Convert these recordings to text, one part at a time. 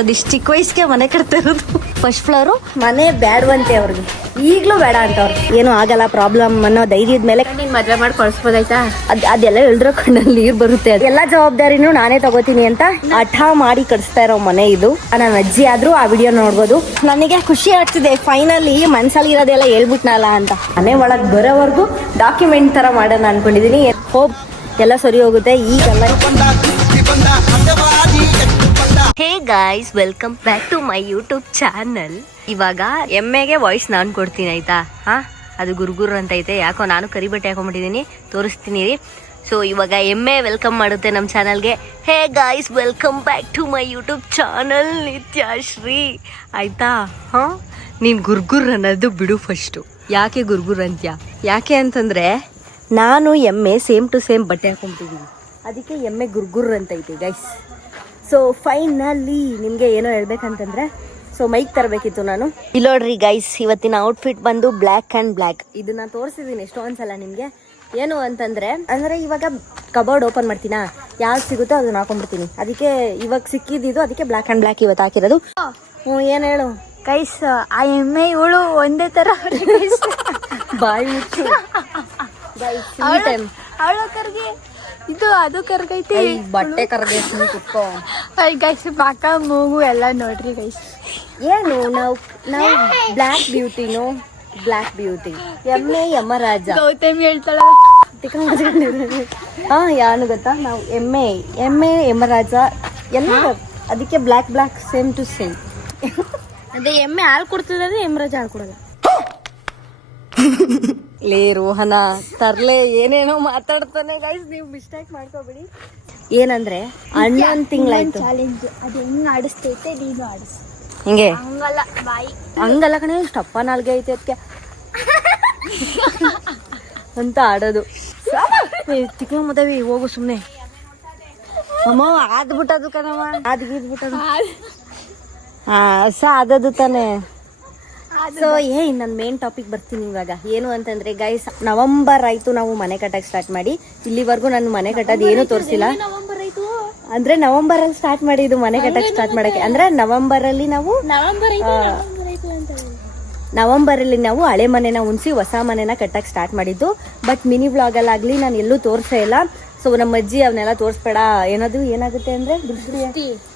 ಅದಿಷ್ಟು ಚಿಕ್ಕ ವಯಸ್ಸಿಗೆ ಮನೆ ಕಟ್ತಾ ಇರೋದು. ಫಸ್ಟ್ ಫ್ಲೋರು ಮನೆ ಬ್ಯಾಡವಂತೆ ಅವ್ರಿಗೆ, ಈಗ್ಲೂ ಬೇಡ ಅಂತ ಅವ್ರು. ಏನು ಆಗಲ್ಲ ಪ್ರಾಬ್ಲಮ್ ಅನ್ನೋ ಧೈರ್ಯದ ಮೇಲೆ ನೀನ್ ಮದ್ವೆ ಮಾಡಿ ಕಳ್ಸ್ಬೋದಾಯ್ತಾ? ಅದೆಲ್ಲ ಎಳ್ದ್ರ ಕಣ್ಣಲ್ಲಿ ನೀರ್ ಬರುತ್ತೆ. ಎಲ್ಲಾ ಜವಾಬ್ದಾರಿನೂ ನಾನೇ ತಗೋತೀನಿ ಅಂತ ಹಠ ಮಾಡಿ ಕಟ್ಸ್ತಾ ಇರೋ ಮನೆ ಇದು. ನನ್ನ ಅಜ್ಜಿ ಆದ್ರೂ ಆ ವಿಡಿಯೋ ನೋಡ್ಬೋದು. ನನಗೆ ಖುಷಿ ಆಗ್ತಿದೆ, ಫೈನಲಿ ಮನ್ಸಲ್ಲಿ ಇರೋದೆಲ್ಲ ಹೇಳ್ಬಿಟ್ನಲ್ಲ ಅಂತ. ಮನೆ ಒಳಗ್ ಬರೋವರೆಗೂ ಡಾಕ್ಯುಮೆಂಟ್ ತರ ಮಾಡೋಣ ಅನ್ಕೊಂಡಿದೀನಿ. ಹೋಪ್ ಎಲ್ಲ ಸರಿ ಹೋಗುತ್ತೆ. ಈಗೆಲ್ಲ hey guys, welcome back to my YouTube channel. ಇವಾಗ ಎಮ್ಮೆಗೆ ವಾಯ್ಸ್ ನಾನು ಕೊಡ್ತೀನಿ ಆಯ್ತಾ. ಅದು ಗುರುಗುರು ಅಂತ ಐತೆ, ಯಾಕೋ ನಾನು ಕರಿ ಬಟ್ಟೆ ಹಾಕೊಂಡ್ಬಿಟ್ಟಿದ್ದೀನಿ, ತೋರಿಸ್ತೀನಿ ರೀ. ಸೊ ಇವಾಗ ಎಮ್ಮೆ ವೆಲ್ಕಮ್ ಮಾಡುತ್ತೆ ನಮ್ಮ ಚಾನಲ್ಗೆ. Hey guys, welcome back to my YouTube channel Nithyashree ಆಯ್ತಾ. ನೀನು ಗುರ್ಗುರ್ ಅನ್ನೋದು ಬಿಡು ಫಸ್ಟು. ಯಾಕೆ ಗುರ್ಗುರ್ ಅಂತ್ಯ? ಯಾಕೆ ಅಂತಂದರೆ ನಾನು ಎಮ್ಮೆ ಸೇಮ್ ಟು ಸೇಮ್ ಬಟ್ಟೆ ಹಾಕೊಂಡ್ಬಿಟ್ಟಿದ್ದೀನಿ, ಅದಕ್ಕೆ ಎಮ್ಮೆ ಗುರ್ಗುರ್ ಅಂತ ಐತೆ ಗೈಸ್. ಸೊ ಫೈನಲಿ ನಿಮಗೆ ಏನೋ ಹೇಳ್ಬೇಕಂತಂದ್ರೆ, ಸೊ ಮೈಕ್ ತರಬೇಕಿತ್ತು ನಾನು. ಇಲ್ಲಿ ನೋಡ್ರಿ ಗೈಸ್, ಇವತ್ತಿನ ಔಟ್ಫಿಟ್ ಬಂದು ಬ್ಲ್ಯಾಕ್ ಆ್ಯಂಡ್ ಬ್ಲ್ಯಾಕ್. ಇದನ್ನ ತೋರಿಸಿದ್ದೀನಿ ಎಷ್ಟೊಂದ್ಸಲ ನಿಮಗೆ. ಏನು ಅಂತಂದ್ರೆ ಇವಾಗ ಕಬೋರ್ಡ್ ಓಪನ್ ಮಾಡ್ತೀನಾ, ಯಾವ್ದು ಸಿಗುತ್ತೋ ಅದನ್ನ ಹಾಕೊಂಡ್ಬಿಡ್ತೀನಿ. ಅದಕ್ಕೆ ಇವಾಗ ಸಿಕ್ಕಿದ್ದು, ಅದಕ್ಕೆ ಬ್ಲ್ಯಾಕ್ ಆ್ಯಂಡ್ ಬ್ಲ್ಯಾಕ್ ಇವತ್ತು ಹಾಕಿರೋದು. ಏನು ಹೇಳು ಗೈಸ್, ಆ ಎಮ್ಮೆ ಇವಳು ಒಂದೇ ತರ ಬಾಯಿ ಮುಚ್ಚು ಗೈಸ್. ಅವಳ ಕರ್ಗೆ ಇದು ಅದು ಕರ್ಗೈತಿ, ಬಟ್ಟೆ ಕರ್ಗೆ ಕುತ್ಕೋ ಗೈಸ್. ಪಾಕ ಮೂಗು ಎಲ್ಲ ನೋಡ್ರಿ ಗೈಸ್. ಏನು ನಾವು ಬ್ಲ್ಯಾಕ್ ಬ್ಯೂಟಿನು, ಬ್ಲ್ಯಾಕ್ ಬ್ಯೂಟಿ. ಎಮ್ಮೆ ಯಮರಾಜ ಗೌತಮಿ ಹೇಳ್ತಾಳ. ಯಾನು ಗೊತ್ತಾ, ನಾವು ಎಮ್ಮೆ ಯಮರಾಜ ಎಲ್ಲ, ಅದಕ್ಕೆ black black same to same. ಅದೇ ಎಮ್ಮೆ ಹಾಲು ಕೊಡ್ತದೆ, ಯಮರಾಜ ಹಾಲು ಕೊಡಲ್ಲ. ಲೇ ರೋಹನ ತರ್ಲೆ ಏನೇನೋ ಮಾತಾಡ್ತಾನೆ ಗೈಸ್, ನೀವು ಮಿಸ್ಟೇಕ್ ಮಾಡ್ಕೋಬೇಡಿ. ಏನಂದ್ರೆ ಹನ್ನೊಂದು ತಿಂಗಳಾಯ್ತು ಚಾಲೆಂಜ್. ಅದು ಹೆಂಗ್ ಆಡಿಸ್ತೈತೆ ನೀನು ಆಡಿಸ್. ಹಿಂಗೆ ಹಂಗಲ್ಲ ಬಾಯಿ, ಹಂಗಲ್ಲ ಕಣೆ, ಇಷ್ಟಪ್ಪ ನಾಲ್ಗೆ ಐತೆ ಅದಕ್ಕೆ ಅಂತ ಆಡೋದು. ಚಿಕ್ಕ ಮದವಿ ಹೋಗು ಸುಮ್ನೆ. ಅಮ್ಮ ಆದ್ಬಿಟ್ಟದು ಕಣವ, ಆದ್ಗಿದ್ಬಿಟ್ಟದು. ಆದದು ತಾನೆ. ಸೊ ನನ್ನ ಮೇನ್ ಟಾಪಿಕ್ ಬರ್ತೀನಿ ಇವಾಗ. ಏನು ಅಂತಂದ್ರೆ ಗೈಸ್, ನವೆಂಬರ್ ಆಯ್ತು ನಾವು ಮನೆ ಕಟ್ಟಕ್ ಸ್ಟಾರ್ಟ್ ಮಾಡಿ. ಇಲ್ಲಿವರೆಗೂ ನಾನು ಮನೆ ಕಟ್ಟೋದು ಏನು ತೋರಿಸಿಲ್ಲ. ಅಂದ್ರೆ ನವೆಂಬರ್ ಅಲ್ಲಿ ಸ್ಟಾರ್ಟ್ ಮಾಡಿದ್ದು ಮನೆ ಕಟ್ಟಕ್ ಸ್ಟಾರ್ಟ್ ಮಾಡಕ್ಕೆ. ಅಂದ್ರೆ ನವೆಂಬರ್ ಅಲ್ಲಿ ನಾವು ಹಳೆ ಮನೆನ ಉಣಿಸಿ ಹೊಸ ಮನೆನ ಕಟ್ಟಕ್ ಸ್ಟಾರ್ಟ್ ಮಾಡಿದ್ದು. ಬಟ್ ಮಿನಿ ವ್ಲಾಗ್ ಅಲ್ಲಾಗ್ಲಿ ನಾನು ಎಲ್ಲೂ ತೋರ್ಸೇ ಇಲ್ಲ. ಸೊ ನಮ್ಮ ಅಜ್ಜಿ ಅವನ್ನೆಲ್ಲ ತೋರಿಸ್ಬೇಡ, ಏನಾಗುತ್ತೆ ಅಂದ್ರೆ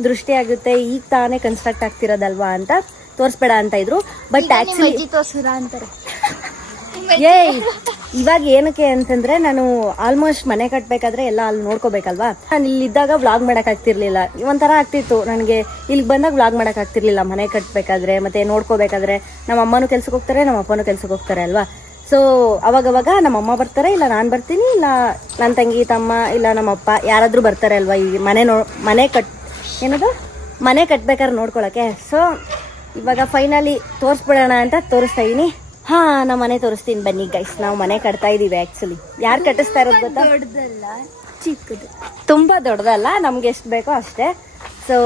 ದೃಷ್ಟಿ ಆಗುತ್ತೆ, ಈಗ ತಾನೇ ಕನ್ಸ್ಟ್ರಕ್ಟ್ ಆಗ್ತಿರೋದಲ್ವಾ ಅಂತ ತೋರಿಸ್ಬೇಡ ಅಂತ ಇದ್ರು. ಬಟ್ ಆಕ್ಚುಲಿ ಇವಾಗ ಏನಕ್ಕೆ ಅಂತಂದ್ರೆ, ನಾನು ಆಲ್ಮೋಸ್ಟ್ ಮನೆ ಕಟ್ಬೇಕಾದ್ರೆ ಎಲ್ಲ ಅಲ್ಲಿ ನೋಡ್ಕೋಬೇಕಲ್ವಾ. ನಾನು ಇಲ್ಲಿದ್ದಾಗ ವ್ಲಾಗ್ ಮಾಡಕ್ ಆಗ್ತಿರ್ಲಿಲ್ಲ, ಒಂಥರ ಆಗ್ತಿತ್ತು ನನಗೆ. ಇಲ್ಲಿಗೆ ಬಂದಾಗ ವ್ಲಾಗ್ ಮಾಡಕ್ ಆಗ್ತಿರ್ಲಿಲ್ಲ ಮನೆ ಕಟ್ಬೇಕಾದ್ರೆ, ಮತ್ತೆ ನೋಡ್ಕೋಬೇಕಾದ್ರೆ. ನಮ್ಮ ಅಮ್ಮನೂ ಕೆಲ್ಸಕ್ಕೆ ಹೋಗ್ತಾರೆ, ನಮ್ಮ ಅಪ್ಪನೂ ಕೆಲ್ಸಕ್ಕೆ ಹೋಗ್ತಾರೆ ಅಲ್ವಾ. ಸೊ ಅವಾಗ ನಮ್ಮ ಅಮ್ಮ ಬರ್ತಾರೆ, ಇಲ್ಲ ನಾನು ಬರ್ತೀನಿ, ಇಲ್ಲ ನನ್ನ ತಂಗಿ ತಮ್ಮ, ಇಲ್ಲ ನಮ್ಮ ಅಪ್ಪ ಯಾರಾದ್ರೂ ಬರ್ತಾರೆ ಅಲ್ವಾ ಈ ಮನೆ ಕಟ್ಬೇಕಾದ್ರೆ ನೋಡ್ಕೊಳಕ್ಕೆ. ಸೊ ಇವಾಗ ಫೈನಲಿ ತೋರಿಸ್ಬಿಡೋಣ ಅಂತ ತೋರಿಸ್ತಾ ಇದೀನಿ. ನಮ್ಮ ಮನೆ ತೋರಿಸ್ತೀನಿ ಬನ್ನಿ ಗೈಸ್. ನಾವು ಮನೆ ಕಟ್ತಾ ಇದೀವಿ. ಆಕ್ಚುಲಿ ಯಾರು ಕಟ್ಟಿಸ್ತಾ ಇರೋದು ಗೊತ್ತಾ? ಚಿಕ್ಕದು, ತುಂಬಾ ದೊಡ್ಡದಲ್ಲ, ನಮ್ಗೆ ಎಷ್ಟು ಬೇಕೋ ಅಷ್ಟೇ. ಸೊ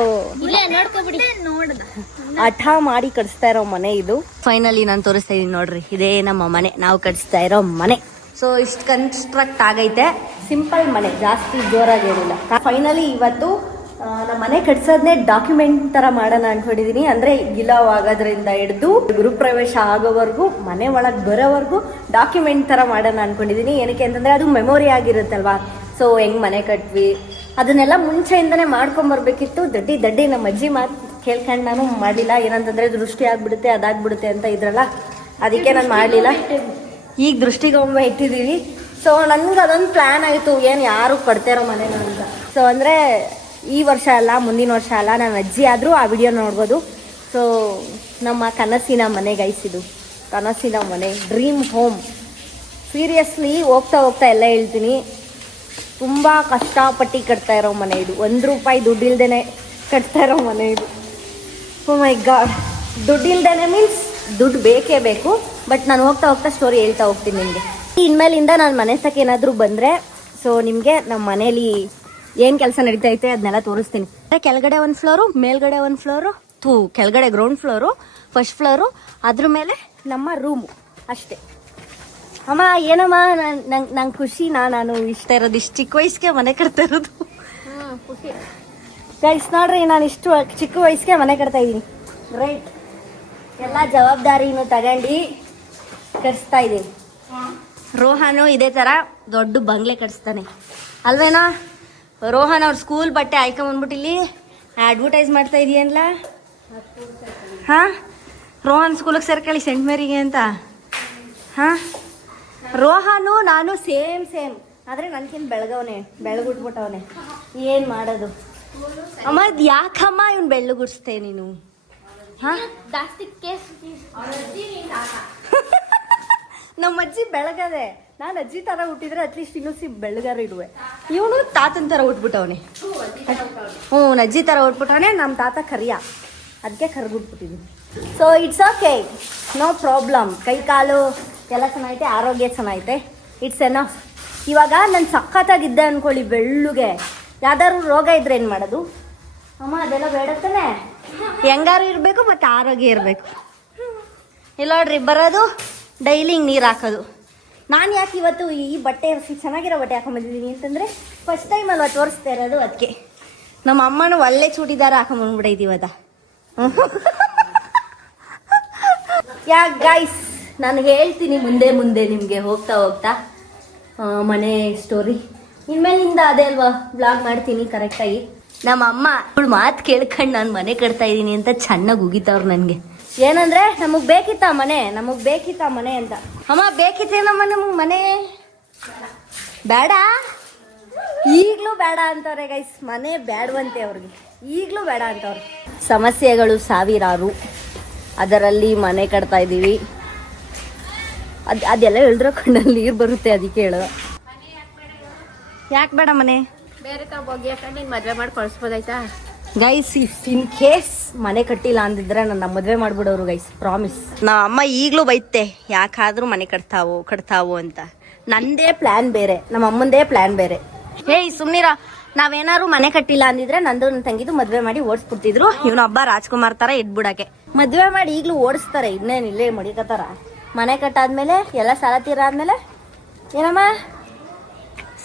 ಹಠ ಮಾಡಿ ಕಟ್ಸ್ತಾ ಇರೋ ಮನೆ ಇದು. ಫೈನಲಿ ನಾನು ತೋರಿಸ್ತಾ ಇದೀನಿ ನೋಡ್ರಿ, ಇದೇ ನಮ್ಮ ಮನೆ, ನಾವು ಕಟ್ಸ್ತಾ ಇರೋ ಮನೆ. ಸೊ ಇಷ್ಟು ಕನ್ಸ್ಟ್ರಕ್ಟ್ ಆಗೈತೆ. ಸಿಂಪಲ್ ಮನೆ, ಜಾಸ್ತಿ ಜೋರಾಗಿ ಏನಿಲ್ಲ. ಫೈನಲಿ ಇವತ್ತು ನಮ್ಮ ಮನೆ ಕಟ್ಸೋದನ್ನೇ ಡಾಕ್ಯುಮೆಂಟ್ ತರ ಮಾಡೋಣ ಅನ್ಕೊಂಡಿದೀನಿ. ಅಂದ್ರೆ ಗಿಲಾವ್ ಆಗೋದ್ರಿಂದ ಹಿಡಿದು ಗೃಹಪ್ರವೇಶ ಆಗೋವರೆಗೂ, ಮನೆ ಒಳಗೆ ಬರೋವರೆಗೂ ಡಾಕ್ಯುಮೆಂಟ್ ತರ ಮಾಡೋಣ ಅನ್ಕೊಂಡಿದೀನಿ. ಏನಕ್ಕೆ ಅಂತಂದ್ರೆ ಅದು ಮೆಮೊರಿ ಆಗಿರುತ್ತಲ್ವಾ. ಸೊ ಹೆಂಗ್ ಮನೆ ಕಟ್ವಿ ಅದನ್ನೆಲ್ಲ ಮುಂಚೆಯಿಂದನೇ ಮಾಡ್ಕೊಂಬರ್ಬೇಕಿತ್ತು. ದಡ್ಡಿ ನಮ್ಮ ಅಜ್ಜಿ ಮಾತು ಕೇಳ್ಕೊಂಡು ನಾನು ಮಾಡಲಿಲ್ಲ. ಏನಂತಂದ್ರೆ ದೃಷ್ಟಿ ಆಗ್ಬಿಡುತ್ತೆ, ಅದಾಗ್ಬಿಡುತ್ತೆ ಅಂತ ಇದ್ರಲ್ಲ, ಅದಕ್ಕೆ ನಾನು ಮಾಡಲಿಲ್ಲ. ಈಗ ದೃಷ್ಟಿಗೊಮ್ಮೆ ಇಟ್ಟಿದ್ದೀವಿ. ಸೊ ನನ್ಗೆ ಅದೊಂದು ಪ್ಲ್ಯಾನ್ ಆಯಿತು, ಏನು ಯಾರು ಕಟ್ತಾ ಇರೋ ಮನೆನ ಅಂತ. ಸೊ ಅಂದರೆ ಈ ವರ್ಷ ಅಲ್ಲ, ಮುಂದಿನ ವರ್ಷ ಅಲ್ಲ, ನನ್ನ ಅಜ್ಜಿ ಆದರೂ ಆ ವಿಡಿಯೋ ನೋಡ್ಬೋದು. ಸೊ ನಮ್ಮ ಕನಸಿನ ಮನೆ ಗೈಸ್, ಇದು ಕನಸಿನ ಮನೆ, ಡ್ರೀಮ್ ಹೋಮ್. ಸೀರಿಯಸ್ಲಿ ಹೋಗ್ತಾ ಎಲ್ಲ ಹೇಳ್ತೀನಿ, ತುಂಬ ಕಷ್ಟಪಟ್ಟು ಕಟ್ತಾ ಇರೋ ಮನೆ ಇದು. ₹1 ದುಡ್ಡಿಲ್ದೇ ಕಟ್ತಾ ಇರೋ ಮನೆ ಇದು. ಓ ಮೈ ಗಾಡ್, ದುಡ್ಡಿಲ್ದೇ ಮೀನ್ಸ್ ದುಡ್ಡು ಬೇಕೇ ಬೇಕು. ಬಟ್ ನಾನು ಹೋಗ್ತಾ ಸ್ಟೋರಿ ಹೇಳ್ತಾ ಹೋಗ್ತೀನಿ ನಿಮಗೆ. ಇನ್ಮೇಲಿಂದ ನಾನು ಮನೆ ತಕ್ಕ ಏನಾದರೂ ಬಂದರೆ, ಸೊ ನಿಮಗೆ ನಮ್ಮ ಮನೇಲಿ ಏನು ಕೆಲಸ ನಡೀತಾ ಐತೆ ಅದನ್ನೆಲ್ಲ ತೋರಿಸ್ತೀನಿ. ಕೆಳಗಡೆ ಒಂದು ಫ್ಲೋರು, ಮೇಲ್ಗಡೆ ಒಂದು ಫ್ಲೋರು, ಕೆಳಗಡೆ ಗ್ರೌಂಡ್ ಫ್ಲೋರು, ಫಸ್ಟ್ ಫ್ಲೋರು, ಅದ್ರ ಮೇಲೆ ನಮ್ಮ ರೂಮು ಅಷ್ಟೇ. ಅಮ್ಮ ಏನಮ್ಮ, ನಂಗೆ ಖುಷಿ. ನಾನು ಇಷ್ಟ ಇರೋದು, ಇಷ್ಟು ಚಿಕ್ಕ ವಯಸ್ಸಿಗೆ ಮನೆ ಕಟ್ತಾ ಇರೋದು. ಗೈಸ್ ನೋಡ್ರಿ, ನಾನು ಇಷ್ಟು ಚಿಕ್ಕ ವಯಸ್ಸಿಗೆ ಮನೆ ಕಟ್ತಾ ಇದ್ದೀನಿ. ರೈಟ್, ಎಲ್ಲ ಜವಾಬ್ದಾರಿನೂ ತಗೊಂಡು ಕಟ್ಸ್ತಾ ಇದ್ದೀನಿ. ರೋಹನು ಇದೇ ಥರ ದೊಡ್ಡ ಬಂಗ್ಲೆ ಕಟ್ಸ್ತಾನೆ ಅಲ್ವೇನಾ? ರೋಹನ್ ಅವ್ರ ಸ್ಕೂಲ್ ಬಟ್ಟೆ ಆಯ್ಕೊಂಬಂದ್ಬಿಟ್ಟು ಇಲ್ಲಿ ಅಡ್ವರ್ಟೈಸ್ ಮಾಡ್ತಾ ಇದೆಯಲ್ಲ. ಹಾಂ, ರೋಹನ್ ಸ್ಕೂಲಿಗೆ ಸೇರ್ಕೊಳ್ಳಿ ಸೆಂಟ್ ಮೇರಿಗೆ ಅಂತ. ಹಾಂ, ರೋಹನು ನಾನು ಸೇಮ್ ಆದರೆ ನನಗಿಂತ ಬೆಳಗುಟ್ಬಿಟ್ಟವನೆ. ಏನು ಮಾಡೋದು ಅಮ್ಮ? ಯಾಕಮ್ಮ ಇವ್ನು ಬೆಳ್ಳಗುಡಿಸ್ತೆ ನೀನು? ಹಾಂ, ನಮ್ಮ ಅಜ್ಜಿ ಬೆಳಗದೆ, ನಾನು ಅಜ್ಜಿ ಥರ ಹುಟ್ಟಿದ್ರೆ ಅಟ್ಲೀಸ್ಟ್ ಇನ್ನೂ ಬೆಳಗಾರ ಇಡುವೆ. ಇವನು ತಾತನ ಥರ ಉಟ್ಬಿಟ್ಟವನೆ. ಅಜ್ಜಿ ಥರ ಉಟ್ಬಿಟ್ಟವನೆ. ನಮ್ಮ ತಾತ ಕರಿಯ, ಅದಕ್ಕೆ ಕರ್ಗುಟ್ಬಿಟ್ಟಿದ್ದೀನಿ. So it's okay, no problem. ಕೈ ಕಾಲು ಎಲ್ಲ ಚೆನ್ನಾಗೈತೆ, ಆರೋಗ್ಯ ಚೆನ್ನಾಗೈತೆ, ಇಟ್ಸ್ ಎನಫ್. ಇವಾಗ ನಾನು ಸಖತ್ತಾಗಿದ್ದೆ ಅಂದ್ಕೊಳ್ಳಿ, ಬೆಳ್ಳುಗೆ ಯಾವ್ದಾದ್ರು ರೋಗ ಇದ್ರೆ ಏನು ಮಾಡೋದು ಅಮ್ಮ? ಅದೆಲ್ಲ ಬೇಡತ್ತಾನೆ. ಹೆಂಗಾರು ಇರಬೇಕು ಮತ್ತು ಆರೋಗ್ಯ ಇರಬೇಕು. ಇಲ್ಲ ನೋಡ್ರಿ, ಬರೋದು ಡೈಲಿ ಹಿಂಗೆ ನೀರು ಹಾಕೋದು. ನಾನು ಯಾಕೆ ಇವತ್ತು ಈ ಬಟ್ಟೆ ಚೆನ್ನಾಗಿರೋ ಬಟ್ಟೆ ಹಾಕೊಂಬಂದಿದ್ದೀನಿ ಅಂತಂದರೆ ಫಸ್ಟ್ ಟೈಮ್ ಅಲ್ವ ತೋರಿಸ್ತಾ ಇರೋದು, ಅದಕ್ಕೆ. ನಮ್ಮ ಅಮ್ಮನೂ ಒಳ್ಳೆ ಚೂಡಿದಾರ ಹಾಕೊಂಬಂದ್ಬಿಟ್ಟೈತಿವತ್ತ. ಯಾಕೆ ಗೈಸ್, ನಾನು ಹೇಳ್ತೀನಿ ಮುಂದೆ ನಿಮಗೆ ಹೋಗ್ತಾ ಮನೆ ಸ್ಟೋರಿ ಇನ್ಮೇಲಿಂದ ಅದೇ ಅಲ್ವಾ ಬ್ಲಾಗ್ ಮಾಡ್ತೀನಿ ಕರೆಕ್ಟಾಗಿ. ನಮ್ಮ ಅಮ್ಮ ಇವಳು ಮಾತು ಕೇಳ್ಕೊಂಡು ನಾನು ಮನೆ ಕಟ್ತಾ ಇದ್ದೀನಿ ಅಂತ ಚೆನ್ನಾಗಿ ಉಗಿತಾವ್ರು ನನಗೆ. ಏನಂದ್ರೆ ನಮಗೆ ಬೇಕಿತ್ತ ಮನೆ ಅಂತ. ಅಮ್ಮ ಬೇಕಿತ್ತೇನಮ್ಮ ನಮಗೆ ಮನೆ? ಬೇಡ, ಈಗಲೂ ಬೇಡ ಅಂತಾರೆ ಗೈಸ್. ಮನೆ ಬೇಡವಂತೆ ಅವ್ರಿಗೆ, ಈಗಲೂ ಬೇಡ ಅಂತವ್ರು. ಸಮಸ್ಯೆಗಳು ಸಾವಿರಾರು, ಅದರಲ್ಲಿ ಮನೆ ಕಟ್ತಾ ಇದ್ದೀವಿ. ಅದೆಲ್ಲ ಹೇಳಿದ್ರೆ ಕಣ್ಣಲ್ಲಿ ನೀರು ಬರುತ್ತೆ, ಅದಕ್ಕೆ ಹೇಳೋದು. ಯಾಕೆ ಬೇಡ ಮನೆ? ಬೇರೆ ಹೋಗಿ ಯಾಕಂದ್ರೆ ಮದುವೆ ಮಾಡಿ ಕಳಿಸ್ಬೋದಾಯ್ತಾ ಗೈಸ್? ಇಫ್ ಇನ್ ಕೇಸ್ ಮನೆ ಕಟ್ಟಿಲ್ಲ ಅಂದಿದ್ರೆ ನನ್ನ ಮದುವೆ ಮಾಡ್ಬಿಡೋರು ಗೈಸ್, ಪ್ರಾಮಿಸ್. ನಮ್ಮ ಅಮ್ಮ ಈಗಲೂ ಬೈತೆ, ಯಾಕಾದ್ರೂ ಮನೆ ಕಟ್ತಾವು ಅಂತ. ನಂದೇ ಪ್ಲಾನ್ ಬೇರೆ, ನಮ್ಮ ಅಮ್ಮಂದೇ ಪ್ಲಾನ್ ಬೇರೆ. ಹೇಯ್ ಸುಮ್ನಿರ, ನಾವೇನಾದ್ರು ಮನೆ ಕಟ್ಟಿಲ್ಲ ಅಂದಿದ್ರೆ ನಂದು ನನ್ನ ತಂಗಿದು ಮದುವೆ ಮಾಡಿ ಓಡಿಸ್ಬಿಡ್ತಿದ್ರು. ಇವನು ಹಬ್ಬ ರಾಜ್ಕುಮಾರ್ ತರ ಇದ್ಬಿಡಕ್ಕೆ ಮದುವೆ ಮಾಡಿ ಈಗಲೂ ಓಡಿಸ್ತಾರೆ. ಇನ್ನೇನು ಇಲ್ಲೇ ಮಡಿಕತ್ತಾರ. ಮನೆ ಕಟ್ಟಾದ್ಮೇಲೆ ಎಲ್ಲ ಸಾಲ ತೀರಾದ್ಮೇಲೆ ಏನಮ್ಮ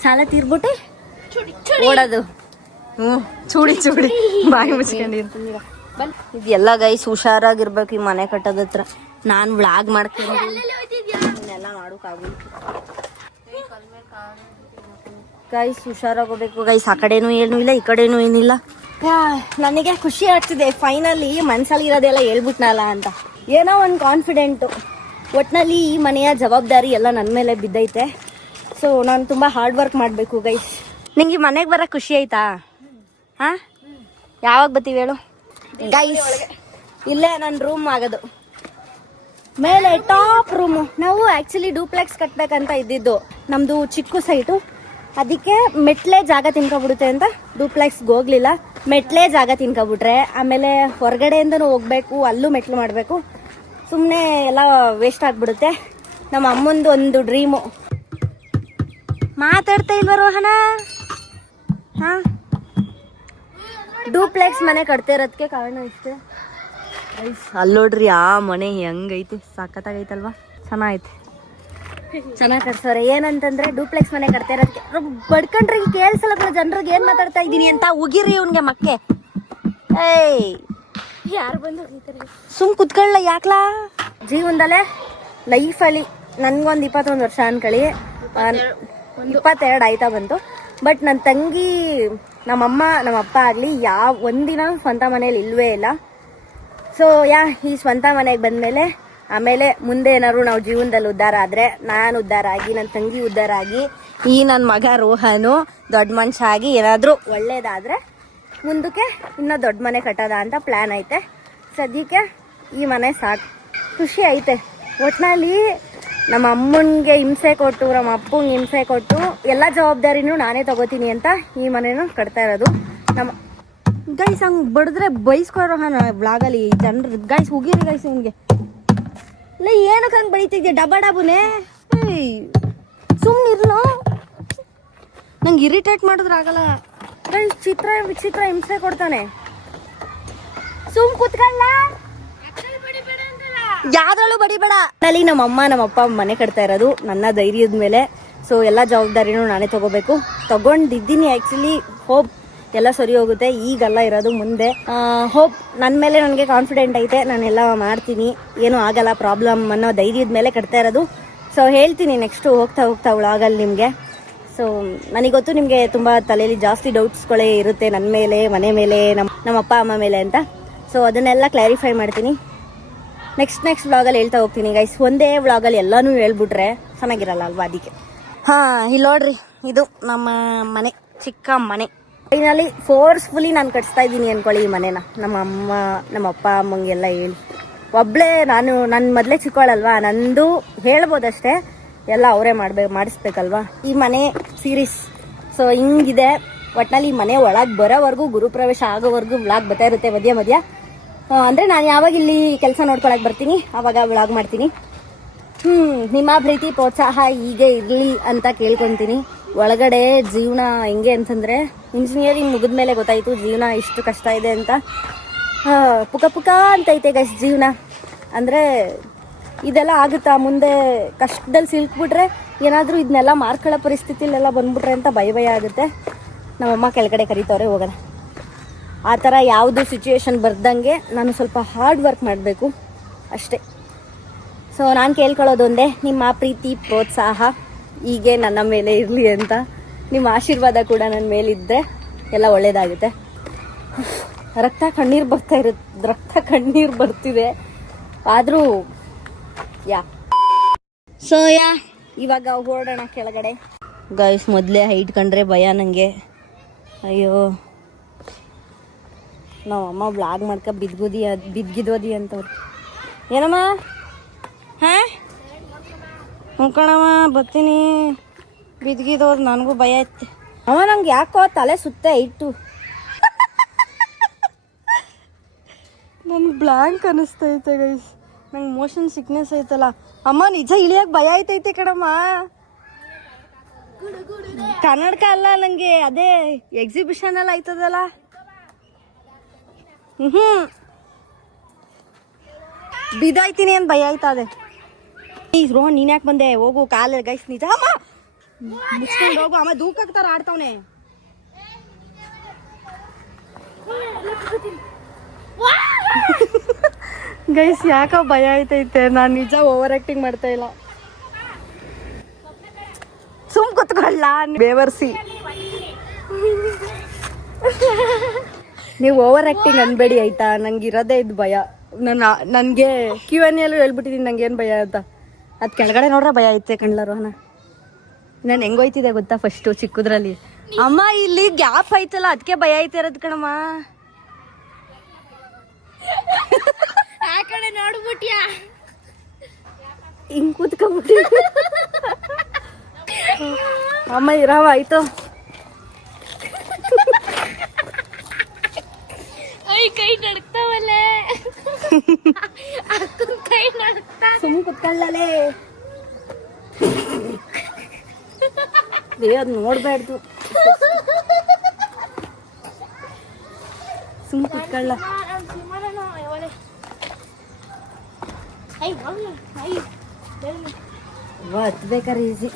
ಸಾಲ ತೀರ್ಬಿಟ್ಟು ಓಡೋದು. ಚೂಡಿ ಬಾಯಿ ಮುಚ್ಕೊಂಡಿರ್ತೀನಿ. ಇದೆಲ್ಲ ಗೈಸ್ ಹುಷಾರಾಗಿರ್ಬೇಕು ಈ ಮನೆ ಕಟ್ಟೋದ ಹತ್ರ. ನಾನು ವ್ಲಾಗ್ ಮಾಡ್ತೀನಿ, ಎಲ್ಲ ಮಾಡೋಕ್ಕಾಗಲ್ಲ ಗೈಸ್. ಹುಷಾರಾಗೋಗ್ಬೇಕು ಗೈಸ್. ಆ ಕಡೆನೂ ಏನೂ ಇಲ್ಲ, ಈ ಕಡೆನೂ ಏನಿಲ್ಲ. ನನಗೆ ಖುಷಿ ಆಗ್ತಿದೆ, ಫೈನಲಿ ಮನ್ಸಲ್ಲಿ ಇರೋದೆಲ್ಲ ಹೇಳ್ಬಿಟ್ನಲ್ಲ ಅಂತ. ಏನೋ ಒಂದು ಕಾನ್ಫಿಡೆಂಟು. ಒಟ್ಟಿನಲ್ಲಿ ಈ ಮನೆಯ ಜವಾಬ್ದಾರಿ ಎಲ್ಲ ನನ್ನ ಮೇಲೆ ಬಿದ್ದೈತೆ. ಸೊ ನಾನು ತುಂಬ ಹಾರ್ಡ್ ವರ್ಕ್ ಮಾಡಬೇಕು ಗೈಸ್. ನಿಂಗೆ ಮನೆಗೆ ಬರೋಕ್ಕೆ ಖುಷಿ ಆಯ್ತಾ? ಹಾಂ, ಯಾವಾಗ ಬರ್ತೀವಿ ಹೇಳು ಗೈಸ್? ಇಲ್ಲೇ ನನ್ನ ರೂಮ್ ಆಗೋದು, ಮೇಲೆ ಟಾಪ್ ರೂಮು. ನಾವು ಆ್ಯಕ್ಚುಲಿ ಡೂಪ್ಲೆಕ್ಸ್ ಕಟ್ಟಬೇಕಂತ ಇದ್ದಿದ್ದು, ನಮ್ಮದು ಚಿಕ್ಕ ಸೈಟು. ಅದಕ್ಕೆ ಮೆಟ್ಲೆ ಜಾಗ ತಿನ್ಕೊಬಿಡುತ್ತೆ ಅಂತ ಡೂಪ್ಲೆಕ್ಸ್ಗೆ ಹೋಗ್ಲಿಲ್ಲ. ಮೆಟ್ಲೆ ಜಾಗ ತಿನ್ಕೊಬಿಟ್ರೆ ಆಮೇಲೆ ಹೊರಗಡೆಯಿಂದನೂ ಹೋಗ್ಬೇಕು, ಅಲ್ಲೂ ಮೆಟ್ಲು ಮಾಡಬೇಕು. ಸುಮ್ಮನೆ ಎಲ್ಲ ವೇಸ್ಟ್ ಆಗಿಬಿಡುತ್ತೆ. ನಮ್ಮ ಅಮ್ಮಂದು ಒಂದು ಡ್ರೀಮು. ಮಾತಾಡ್ತಾ ಇಲ್ವ ರೋಹನ? ಹಾಂ, ಡೂಪ್ಲೆಕ್ಸ್ ಮನೆ ಕಟ್ತಾ ಇರೋದಕ್ಕೆ ಕಾರಣ ಇಷ್ಟೇ. ಅಲ್ಲಿ ನೋಡ್ರಿ ಆ ಮನೆ ಹೆಂಗೈತೆ, ಸಖತ್ತಾಗೈತಲ್ವಾ? ಚೆನ್ನಾಗೈತೆ, ಚೆನ್ನಾಗಿ ಕಟ್ಸೋರೆ. ಏನಂತಂದ್ರೆ ಡೂಪ್ಲೆಕ್ಸ್ ಮನೆ ಕಟ್ತಾ ಇರೋದಕ್ಕೆ ಬಡ್ಕೊಂಡ್ರೆ ಕೇಳಿಸಲ್ಲ ಜನರಿಗೆ ಏನು ಮಾತಾಡ್ತಾ ಇದ್ದೀನಿ ಅಂತ. ಉಗಿರಿ ಇವನ್ಗೆ ಮಕ್ಕೆ. ಏಯ್, ಯಾರು ಬಂದು ಸುಮ್ ಕುತ್ಕೊಳ್ಳ ಯಾಕ್ಲಾ? ಜೀವನದಲ್ಲೇ ಲೈಫಲ್ಲಿ ನನಗೊಂದು 21 ವರ್ಷ ಅನ್ಕೊಳ್ಳಿ, 22 ಆಯ್ತಾ ಬಂತು. ಬಟ್ ನನ್ನ ತಂಗಿ, ನಮ್ಮಮ್ಮ, ನಮ್ಮಪ್ಪ ಆಗಲಿ ಒಂದಿನ ಸ್ವಂತ ಮನೇಲಿ ಇಲ್ವೇ ಇಲ್ಲ. ಸೊ ಈ ಸ್ವಂತ ಮನೆಗೆ ಬಂದಮೇಲೆ ಆಮೇಲೆ ಮುಂದೆ ಏನಾದ್ರು ನಾವು ಜೀವನದಲ್ಲಿ ಉದ್ಧಾರ ಆದರೆ, ನಾನು ಉದ್ಧಾರ ಆಗಿ, ನನ್ನ ತಂಗಿ ಉದ್ಧಾರ ಆಗಿ, ಈ ನನ್ನ ಮಗ ರೋಹನು ದೊಡ್ಡ ಮನುಷ್ಯ ಆಗಿ ಏನಾದರೂ ಒಳ್ಳೇದಾದರೆ ಮುಂದಕ್ಕೆ ಇನ್ನೂ ದೊಡ್ಡ ಮನೆ ಕಟ್ಟೋದ ಅಂತ ಪ್ಲ್ಯಾನ್ ಐತೆ. ಸದ್ಯಕ್ಕೆ ಈ ಮನೆ ಸಾಕು, ಖುಷಿ ಐತೆ. ಒಟ್ಟಿನಲ್ಲಿ ನಮ್ಮ ಅಮ್ಮನಿಗೆ ಹಿಂಸೆ ಕೊಟ್ಟು, ನಮ್ಮ ಅಪ್ಪಂಗೆ ಹಿಂಸೆ ಕೊಟ್ಟು ಎಲ್ಲ ಜವಾಬ್ದಾರಿನೂ ನಾನೇ ತಗೋತೀನಿ ಅಂತ ಈ ಮನೇನು ಕಟ್ತಾ ಇರೋದು. ನಮ್ಮ ಗೈಸ್ ಹಂಗೆ ಬಡಿದ್ರೆ ಬೈಸ್ಕೊರೋ ಬ್ಲಾಗಲ್ಲಿ ಜನರು. ಗೈಸ್ ಹೋಗಿರಿ ಗೈಸ್, ಇವನಿಗೆ ಇಲ್ಲ ಏನಕ್ಕೆ ಹಂಗೆ ಬೈತಿದ್ದೆ ಡಬುನೇ? ಸುಮ್ಮನಿರ್ಲು, ನಂಗೆ ಇರಿಟೇಟ್ ಮಾಡಿದ್ರೆ ಆಗಲ್ಲ ಗೈಸ್. ವಿಚಿತ್ರ ಹಿಂಸೆ ಕೊಡ್ತಾನೆ. ಸುಮ್ ಕುತ್ಕೊಳ್ಳ, ಯಾವ್ದ್ರಲ್ಲೂ ಬಡಿಬೇಡ. ಅಲ್ಲಿ ನಮ್ಮಮ್ಮ ನಮ್ಮಪ್ಪ ಮನೆ ಕಟ್ತಾ ಇರೋದು ನನ್ನ ಧೈರ್ಯದ ಮೇಲೆ. ಸೊ ಎಲ್ಲ ಜವಾಬ್ದಾರಿನೂ ನಾನೇ ತಗೋಬೇಕು, ತಗೊಂಡಿದ್ದೀನಿ. ಆ್ಯಕ್ಚುಲಿ ಹೋಪ್ ಎಲ್ಲ ಸರಿ ಹೋಗುತ್ತೆ. ಈಗಲ್ಲ ಇರೋದು, ಮುಂದೆ. ಹೋಪ್ ನನ್ನ ಮೇಲೆ ನನಗೆ ಕಾನ್ಫಿಡೆಂಟ್ ಐತೆ, ನಾನೆಲ್ಲ ಮಾಡ್ತೀನಿ, ಏನೂ ಆಗಲ್ಲ ಪ್ರಾಬ್ಲಮ್ ಅನ್ನೋ ಧೈರ್ಯದ ಮೇಲೆ ಕಟ್ತಾ ಇರೋದು. ಸೊ ಹೇಳ್ತೀನಿ ನೆಕ್ಸ್ಟು ಹೋಗ್ತಾ ಹೋಗ್ತಾ ವ್ಲಾಗಲ್ಲಿ ನಿಮಗೆ. ಸೊ ನನಗೆ ಗೊತ್ತು ನಿಮಗೆ ತುಂಬ ತಲೆಯಲ್ಲಿ ಜಾಸ್ತಿ ಡೌಟ್ಸ್ಗಳೇ ಇರುತ್ತೆ ನನ್ನ ಮೇಲೆ, ಮನೆ ಮೇಲೆ, ನಮ್ಮ ಅಪ್ಪ ಅಮ್ಮ ಮೇಲೆ ಅಂತ. ಸೊ ಅದನ್ನೆಲ್ಲ ಕ್ಲಾರಿಫೈ ಮಾಡ್ತೀನಿ ನೆಕ್ಸ್ಟ್ ವ್ಲಾಗಲ್ಲಿ ಹೇಳ್ತಾ ಹೋಗ್ತೀನಿ ಗೈಸ್. ಒಂದೇ ವ್ಲಾಗಲ್ಲಿ ಎಲ್ಲನೂ ಹೇಳ್ಬಿಟ್ರೆ ಚೆನ್ನಾಗಿರಲ್ಲ ಅಲ್ವಾ, ಅದಕ್ಕೆ. ಇಲ್ಲಿ ನೋಡ್ರಿ, ಇದು ನಮ್ಮ ಮನೆ, ಚಿಕ್ಕ ಮನೆ. ಫೈನಲಿ ಫೋರ್ಸ್ಫುಲಿ ನಾನು ಕಟ್ಸ್ತಾ ಇದ್ದೀನಿ ಅನ್ಕೊಳ್ಳಿ ಈ ಮನೆನ. ನಮ್ಮ ಅಮ್ಮ ನಮ್ಮ ಅಪ್ಪ ಅಮ್ಮಂಗೆಲ್ಲ ಹೇಳಿ, ಒಬ್ಳೇ ನನ್ನ ಮೊದಲೇ ಚಿಕ್ಕವಳಲ್ವಾ, ನಂದು ಹೇಳ್ಬೋದಷ್ಟೇ, ಎಲ್ಲ ಅವರೇ ಮಾಡಿಸ್ಬೇಕಲ್ವಾ ಈ ಮನೆ ಸೀರೀಸ್. ಸೊ ಹಿಂಗಿದೆ ಒಟ್ನಲ್ಲಿ. ಈ ಮನೆ ಒಳಗೆ ಬರೋವರೆಗೂ, ಗುರುಪ್ರವೇಶ ಆಗೋವರೆಗೂ ವ್ಲಾಗ್ ಬರ್ತಾ ಇರುತ್ತೆ ಮಧ್ಯ. ಅಂದರೆ ನಾನು ಯಾವಾಗ ಇಲ್ಲಿ ಕೆಲಸ ನೋಡ್ಕೊಳಕ್ಕೆ ಬರ್ತೀನಿ ಆವಾಗ ವ್ಲಾಗ್ ಮಾಡ್ತೀನಿ. ನಿಮ್ಮ ಪ್ರೀತಿ ಪ್ರೋತ್ಸಾಹ ಹೀಗೆ ಇರಲಿ ಅಂತ ಕೇಳ್ಕೊತೀನಿ. ಒಳಗಡೆ ಜೀವನ ಹೆಂಗೆ ಅಂತಂದರೆ, ಇಂಜಿನಿಯರಿಂಗ್ ಮುಗಿದ್ಮೇಲೆ ಗೊತ್ತಾಯಿತು ಜೀವನ ಇಷ್ಟು ಕಷ್ಟ ಇದೆ ಅಂತ. ಪುಕ ಅಂತೈತೆ ಗೈಸ್ ಜೀವನ. ಅಂದರೆ ಇದೆಲ್ಲ ಆಗುತ್ತಾ ಮುಂದೆ, ಕಷ್ಟದಲ್ಲಿ ಸಿಲ್ಕ್ಬಿಟ್ರೆ ಏನಾದರೂ ಇದನ್ನೆಲ್ಲ ಮಾರ್ಕೊಳ್ಳೋ ಪರಿಸ್ಥಿತಿಲೆಲ್ಲ ಬಂದ್ಬಿಟ್ರೆ ಅಂತ ಭಯ ಆಗುತ್ತೆ. ನಮ್ಮಮ್ಮ ಕೆಳಗಡೆ ಕರೀತವ್ರೆ, ಹೋಗೋಣ. ಆ ಥರ ಯಾವುದು ಸಿಚುವೇಶನ್ ಬರ್ದಂಗೆ ನಾನು ಸ್ವಲ್ಪ ಹಾರ್ಡ್ ವರ್ಕ್ ಮಾಡಬೇಕು ಅಷ್ಟೇ. ಸೊ ನಾನು ಕೇಳ್ಕೊಳ್ಳೋದೊಂದೇ, ನಿಮ್ಮ ಪ್ರೀತಿ ಪ್ರೋತ್ಸಾಹ ಹೀಗೆ ನನ್ನ ಮೇಲೆ ಇರಲಿ ಅಂತ. ನಿಮ್ಮ ಆಶೀರ್ವಾದ ಕೂಡ ನನ್ನ ಮೇಲಿದ್ದರೆ ಎಲ್ಲ ಒಳ್ಳೆಯದಾಗುತ್ತೆ. ರಕ್ತ ಕಣ್ಣೀರು ಬರ್ತಿದೆ ಆದರೂ ಇವಾಗ ಹೊರಡೋಣ ಕೆಳಗಡೆ. ಗೈಸ್ ಮೊದಲೇ ಹೈಟ್ ಕಂಡ್ರೆ ಭಯ ನನಗೆ. ಅಯ್ಯೋ, ನಾವಮ್ಮ ಬ್ಲಾಗ್ ಮಾಡ್ಕೊ ಬಿದ್ಗಿದೋದಿ ಅಂತವ್ರು. ಏನಮ್ಮ? ಕಣಮ್ಮ ಬರ್ತೀನಿ, ಬಿದ್ಗಿದೋದು, ನನಗೂ ಭಯ ಐತೆ. ಅಮ್ಮ ನಂಗೆ ಯಾಕೋ ತಲೆ ಸುತ್ತೆ ಇಟ್ಟು, ನನ್ಗೆ ಬ್ಲ್ಯಾಂಕ್ ಅನ್ನಿಸ್ತೈತೆ ಗೈಸ್. ನಂಗೆ ಮೋಷನ್ ಸಿಕ್ನೆಸ್ ಐತಲ್ಲ. ಅಮ್ಮ ನಿಜ ಇಳಿಯಕ್ಕೆ ಭಯ ಐತೈತೆ ಕಣಮ್ಮ. ಕನ್ನಡಕ ಅಲ್ಲ ನಂಗೆ, ಅದೇ ಎಕ್ಸಿಬಿಷನ್ ಎಲ್ಲ ಆಯ್ತದಲ್ಲ. ಬಿದ್ದಾಯ್ತೀನಿ ಅಂತ ಭಯ ಆಯ್ತದೆ. ರೋಹನ್ ನೀನ್ ಯಾಕೆ ಬಂದೆ? ಹೋಗು ಕಾಲ ಗೈಸ್. ನಿಜ ಅಮ್ಮ, ಮುಚ್ಕೊಂಡು ಹೋಗು. ಅಮ್ಮ ದೂಕಾಕ್ತಾರ ಆಡ್ತಾವನೆ. ಗೈಸ್ ಯಾಕ ಭಯ ಆಯ್ತೈತೆ, ನಾನು ನಿಜ ಓವರ್ ಆಕ್ಟಿಂಗ್ ಮಾಡ್ತಾ ಇಲ್ಲ. ಸುಮ್ ಕುತ್ಕೊಳ್ಳ ಬೇವರ್ಸಿ. ನೀವು ಓವರ್ ಆಕ್ಟಿಂಗ್ ಅನ್ಬೇಡಿ ಆಯ್ತಾ, ನಂಗೆ ಇರೋದೇ ಇದು ಭಯ. ನನಗೆ Q&Aಲ್ಲೂ ಹೇಳ್ಬಿಟ್ಟಿದ್ದೀನಿ ನಂಗೇನು ಭಯ ಅಂತ. ಅದು ಕೆಳಗಡೆ ನೋಡ್ರೆ ಭಯ ಐತೆ ಕಣ್ಲ ರೋಹನ. ನಾನು ಹೆಂಗೋಯ್ತಿದೆ ಗೊತ್ತಾ ಫಸ್ಟು ಚಿಕ್ಕದ್ರಲ್ಲಿ. ಅಮ್ಮ ಇಲ್ಲಿ ಗ್ಯಾಪ್ ಐತಲ್ಲ ಅದಕ್ಕೆ ಭಯ ಐತೆ ಇರೋದು ಕಣಮ್ಮ. ಆ ಕಡೆ ನೋಡ್ಬಿಟ್ಯಾ, ಹಿಂಗ್ ಕೂತ್ಕೊಂಡ್ಬಿಟ್ಟಿ. ಅಮ್ಮ ಇರಾವ ಆಯ್ತು. ಕೈ ನಡ್ತಾವಲ್ಲೇ, ಕೈ ನಡ್ತಾ. ಸುಮ್ ಕುತ್ಕೊಳ್ಳಲೇ, ಅದು ನೋಡ್ಬಾರ್ದು. ಸುಮ್ ಕುತ್ಕೊಳ್ಳ. ಹತ್ಬೇಕಾರೆ ಈಸಿ.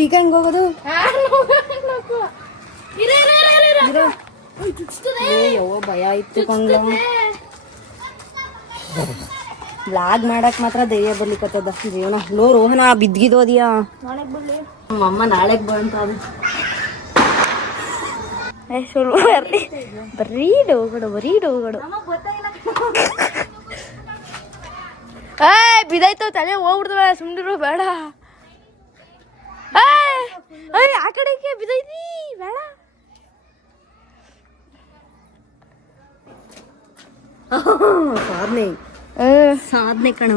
ಈಗ ಹೆಂಗ್ ಹೋಗೋದು? ಭಯ ಆಯ್ತು ಕೊಂಡ್ಲ. ಬ್ಲಾಗ್ ಮಾಡಕ್ ಮಾತ್ರ ಧೈರ್ಯ ಬರ್ಲಿಕ್ಕತ್ತದ ಜೀವನ. ಲೋ ರೋಹನ ಬಿದ್ಗಿದೋದಿಯಾ? ನಮ್ಮಮ್ಮ ನಾಳೆಗ್ ಬಂತ. ಬರೀ ಡೋಗಡು. ಬಿದಾಯ್ತವ ತಲೆ ಹೋಗ್ಬಿಡ್ತವ, ಸುಮ್ನಿರು ಬೇಡ. ಆ ಕಡೆಗೆ ಬಿದೈತಿ ಬೇಡ. ಸಾಧನೆ ಕಣ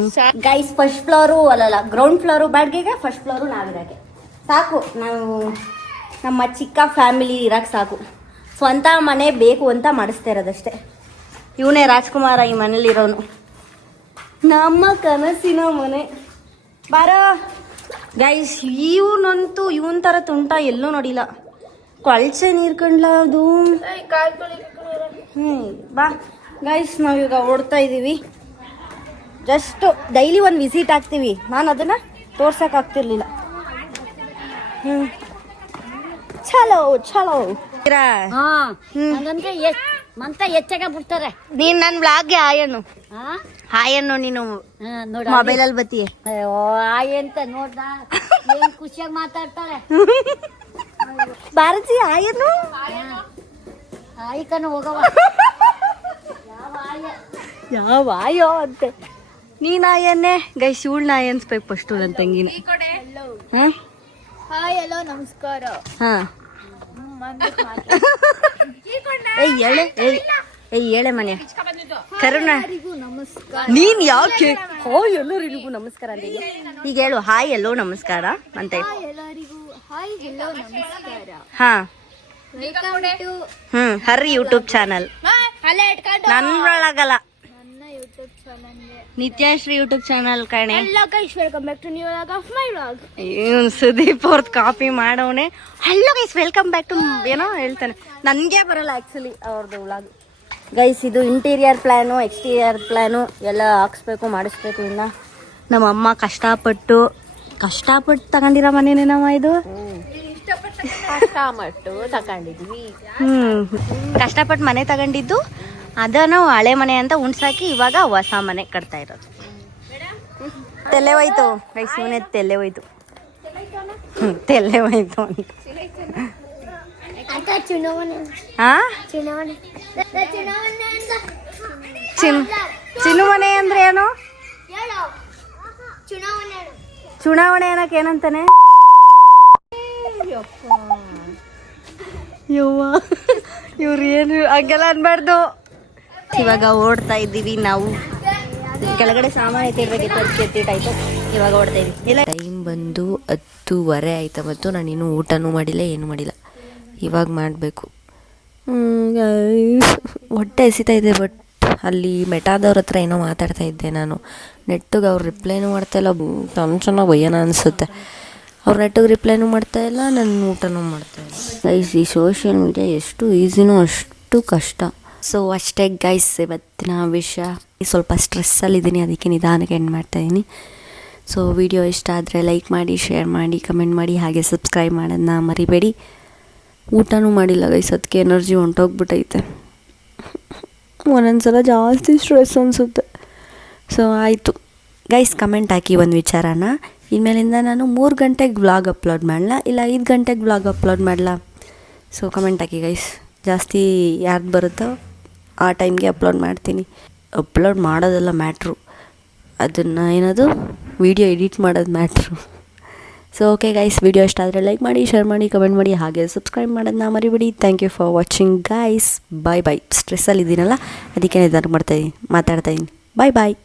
ಗೈಸ್. ಫಸ್ಟ್ ಫ್ಲೋರು ಅಲ್ಲಲ್ಲ, ಗ್ರೌಂಡ್ ಫ್ಲೋರು ಬಾಡಿಗೆಗೆ, ಫಸ್ಟ್ ಫ್ಲೋರು ನಾವಿರಕ್ಕೆ ಸಾಕು. ನಾವು ನಮ್ಮ ಚಿಕ್ಕ ಫ್ಯಾಮಿಲಿ ಇರಕ್ಕೆ ಸಾಕು. ಸ್ವಂತ ಮನೆ ಬೇಕು ಅಂತ ಮಾಡಿಸ್ತಾ ಇರೋದಷ್ಟೇ. ಇವನೇ ರಾಜ್ಕುಮಾರ ಈ ಮನೇಲಿರೋನು, ನಮ್ಮ ಕನಸಿನ ಮನೆ. ಬಾರ ಗೈಸ್. ಇವನಂತೂ ಇವನ್ ಥರ ತುಂಟ ಎಲ್ಲೂ ನೋಡಿಲ್ಲ. ಕೊಳ್ಚೆ ನೀರು ಕಂಡ್ಲ ಅದು. ಬಾ ಗೈಸ್, ನಾವೀಗ ಓಡ್ತಾ ಇದ್ದೀವಿ. ಜಸ್ಟ್ ಡೈಲಿ ಒಂದು ವಿಸಿಟ್ ಆಗ್ತೀವಿ. ನಾನು ಅದನ್ನು ತೋರ್ಸೋಕ್ಕಾಗ್ತಿರ್ಲಿಲ್ಲ. ಚಲೋ ಚಲೋ ಹಂಗಂದ್ರೆ ಮಂತ ಹೆಚ್ಚಾಗ ಬಿಡ್ತಾರೆ. ನೀನ್ ನನ್ ಬ್ಲಾಗ್ಗೆ ಹಾಯನ್ನು ಹಾಯನ್ನು ನೀನು ನೋಡ ಮೊಬೈಲಲ್ಲಿ ಬತ್ತೀಯ. ಆಯ್ ಅಂತ ನೋಡ್ದ ಏನ್ ಖುಷಿಯಾಗಿ ಮಾತಾಡ್ತಾಳೆ. ಭಾರತಿ ಹಾಯನ್ನು ಆಯ್ಕನು ಹೋಗವ ಯಾವ ಆಯೋ ಅಂತೆ. ನೀನ್ ಆಯನ್ನೇ ಗೈ ಶಿವಳ್ ನಾಯಿ ಅನ್ಸ್ಬೇಕು ಫಸ್ಟು ನನ್ನ ತಂಗಿನ. ಹಾಯ್ ಹಲೋ ನಮಸ್ಕಾರ. ಹಾ ಹೇಳೆ ಮನೆ ಕರುಣ ನಮಸ್ಕಾರ. ನೀನ್ ಯಾಕೆ ಹಾಯ್ ಎಲ್ಲರಿಗೂ ನಮಸ್ಕಾರ ಅಂತ ಈಗ ಹೇಳು. ಹಾಯ್ ಎಲ್ಲೋ ನಮಸ್ಕಾರ ಅಂತ ಹೇಳು. ಎಲ್ಲರಿಗೂ ಹಾಯ್ ಹಲೋ ನಮಸ್ಕಾರ. ಹಾ welcome to her YouTube channel. ನನ್ನೊಳಗಲ್ಲ, ನನ್ನ ಯೂಟ್ಯೂಬ್ ಚಾನಲ್ಗೆ. ನಿತ್ಯಶ್ರೀ ಯೂಟ್ಯೂಬ್ ಚಾನಲ್ ಕಣೆ. Hello guys, welcome back to new vlog of my vlog. ಇವನ್ ಸುದೀಪ್ ಅವ್ರದ್ದು ಕಾಪಿ ಮಾಡವನೆ. Hello guys welcome back to ಏನೋ ಹೇಳ್ತಾನೆ. ನನಗೆ ಬರಲ್ಲ ಆ್ಯಕ್ಚುಲಿ ಅವ್ರದ್ದು ವ್ಲಾಗ್. ಗೈಸ್ ಇದು ಇಂಟೀರಿಯರ್ ಪ್ಲ್ಯಾನು ಎಕ್ಸ್ಟೀರಿಯರ್ ಪ್ಲ್ಯಾನು ಎಲ್ಲ ಹಾಕ್ಸ್ಬೇಕು ಮಾಡಿಸ್ಬೇಕು. ಇನ್ನು ನಮ್ಮ ಅಮ್ಮ ಕಷ್ಟಪಟ್ಟು ತಗೊಂಡಿರೋ ಮನೇನೇನಮ್ಮ ಇದು. ಕಷ್ಟಪಟ್ಟು ತಗೊಂಡಿದ್ವಿ. ಕಷ್ಟಪಟ್ಟು ಮನೆ ತಗೊಂಡಿದ್ದು ಅದನ್ನು ಹಳೆ ಮನೆ ಅಂತ ಉಣ್ಸಾಕಿ ಇವಾಗ ಹೊಸ ಮನೆ ಕಟ್ತಾ ಇರೋದು. ತೆಲೆ ಹೋಯ್ತು ಗೈಸ್, ಇವನೇ ತೆಲೆ ಹೋಯ್ತು ತೆಲೆ ಹೋಯ್ತು ಅಂತ. ಹಾ ಚಿನ್ನು ಮನೆ ಅಂದ್ರೆ ಏನು? ಚುನಾವಣೆ ಅನ್ನಕ್ಕೆ ಏನಂತಾನೆ? ಯವ್ವ ಇವ್ರು ಏನು ಹಂಗೆಲ್ಲ ಅನ್ಬಾರ್ದು. ಇವಾಗ ಓಡ್ತಾ ಇದ್ದೀವಿ ನಾವು. ಕೆಳಗಡೆ ಸಾಮಾನು ಎತ್ತಿರ್ಬೇಕಿತ್ತು, ಅದಕ್ಕೆ ಎತ್ತಿಟ್ಟಾಯ್ತು. ಇವಾಗ ಓಡ್ತಾ ಇದ್ದೀವಿ. ಇಲ್ಲ ಟೈಮ್ ಬಂದು 10:30 ಆಯ್ತಾ. ಮತ್ತು ನಾನಿನ್ನೂ ಊಟನೂ ಮಾಡಿಲ್ಲ, ಏನೂ ಮಾಡಿಲ್ಲ. ಇವಾಗ ಮಾಡಬೇಕು. ಹೊಟ್ಟೆ ಎಸಿತಾ ಇದೆ. ಬಟ್ ಅಲ್ಲಿ ಮೆಟಾದವ್ರ ಹತ್ರ ಏನೋ ಮಾತಾಡ್ತಾ ಇದ್ದೆ ನಾನು. ನೆಟ್ಟಿಗೆ ಅವ್ರು ರಿಪ್ಲೈನೂ ಮಾಡ್ತಾಯಿಲ್ಲ. ಚೆನ್ನಾಗಿ ಬಯ್ಯೋಣ ಅನಿಸುತ್ತೆ. ಅವ್ರು ನೆಟ್ಟಿಗೆ ರಿಪ್ಲೈನೂ ಮಾಡ್ತಾಯಿಲ್ಲ, ನನ್ನ ಊಟನೂ ಮಾಡ್ತಾಯಿಲ್ಲ. ಗೈಸ್ ಈ ಸೋಷಿಯಲ್ ಮೀಡಿಯಾ ಎಷ್ಟು ಈಸಿನೋ ಅಷ್ಟು ಕಷ್ಟ. ಸೊ ಅಷ್ಟೇ ಗೈಸ್ ಇವತ್ತಿನ ವಿಷಯ. ಸ್ವಲ್ಪ ಸ್ಟ್ರೆಸ್ಸಲ್ಲಿದ್ದೀನಿ, ಅದಕ್ಕೆ ನಿಧಾನಕ್ಕೆ ಎಂಡ್ ಮಾಡ್ತಾಯಿದ್ದೀನಿ. ಸೊ ವಿಡಿಯೋ ಇಷ್ಟ ಆದರೆ ಲೈಕ್ ಮಾಡಿ, ಶೇರ್ ಮಾಡಿ, ಕಮೆಂಟ್ ಮಾಡಿ, ಹಾಗೆ ಸಬ್ಸ್ಕ್ರೈಬ್ ಮಾಡೋದನ್ನ ಮರಿಬೇಡಿ. ಊಟನೂ ಮಾಡಿಲ್ಲ ಗೈಸ್, ಅದಕ್ಕೆ ಎನರ್ಜಿ ಹೊಂಟೋಗ್ಬಿಟ್ಟೈತೆ. ಒಂದೊಂದು ಸಲ ಜಾಸ್ತಿ ಸ್ಟ್ರೆಸ್ ಅನಿಸುತ್ತೆ. ಸೊ ಆಯಿತು ಗೈಸ್, ಕಮೆಂಟ್ ಹಾಕಿ ಒಂದು ವಿಚಾರನ. ಇನ್ಮೇಲಿಂದ ನಾನು 3 ಗಂಟೆಗೆ ವ್ಲಾಗ್ ಅಪ್ಲೋಡ್ ಮಾಡಲ, ಇಲ್ಲ 5 ಗಂಟೆಗೆ ವ್ಲಾಗ್ ಅಪ್ಲೋಡ್ ಮಾಡಲ? ಸೊ ಕಮೆಂಟ್ ಹಾಕಿ ಗೈಸ್. ಜಾಸ್ತಿ ಯಾರ್ದು ಬರುತ್ತೋ ಆ ಟೈಮ್ಗೆ ಅಪ್ಲೋಡ್ ಮಾಡ್ತೀನಿ. ಅಪ್ಲೋಡ್ ಮಾಡೋದೆಲ್ಲ ಮ್ಯಾಟ್ರು, ಅದನ್ನು ಏನದು ವಿಡಿಯೋ ಎಡಿಟ್ ಮಾಡೋದು matter. So okay guys, video ಇಷ್ಟ ಆದರೆ ಲೈಕ್ ಮಾಡಿ, ಶೇರ್ ಮಾಡಿ, ಕಮೆಂಟ್ ಮಾಡಿ, ಹಾಗೆ ಸಬ್ಸ್ಕ್ರೈಬ್ ಮಾಡೋದನ್ನ ಮರಿಬೇಡಿ. Thank you for watching guys. Bye bye. ಸ್ಟ್ರೆಸ್ಸಲ್ಲಿದ್ದೀನಲ್ಲ ಅದಕ್ಕೆ ನಿಧಾನ ಮಾತಾಡ್ತಾಯಿದ್ದೀನಿ. ಬಾಯ್ ಬಾಯ್.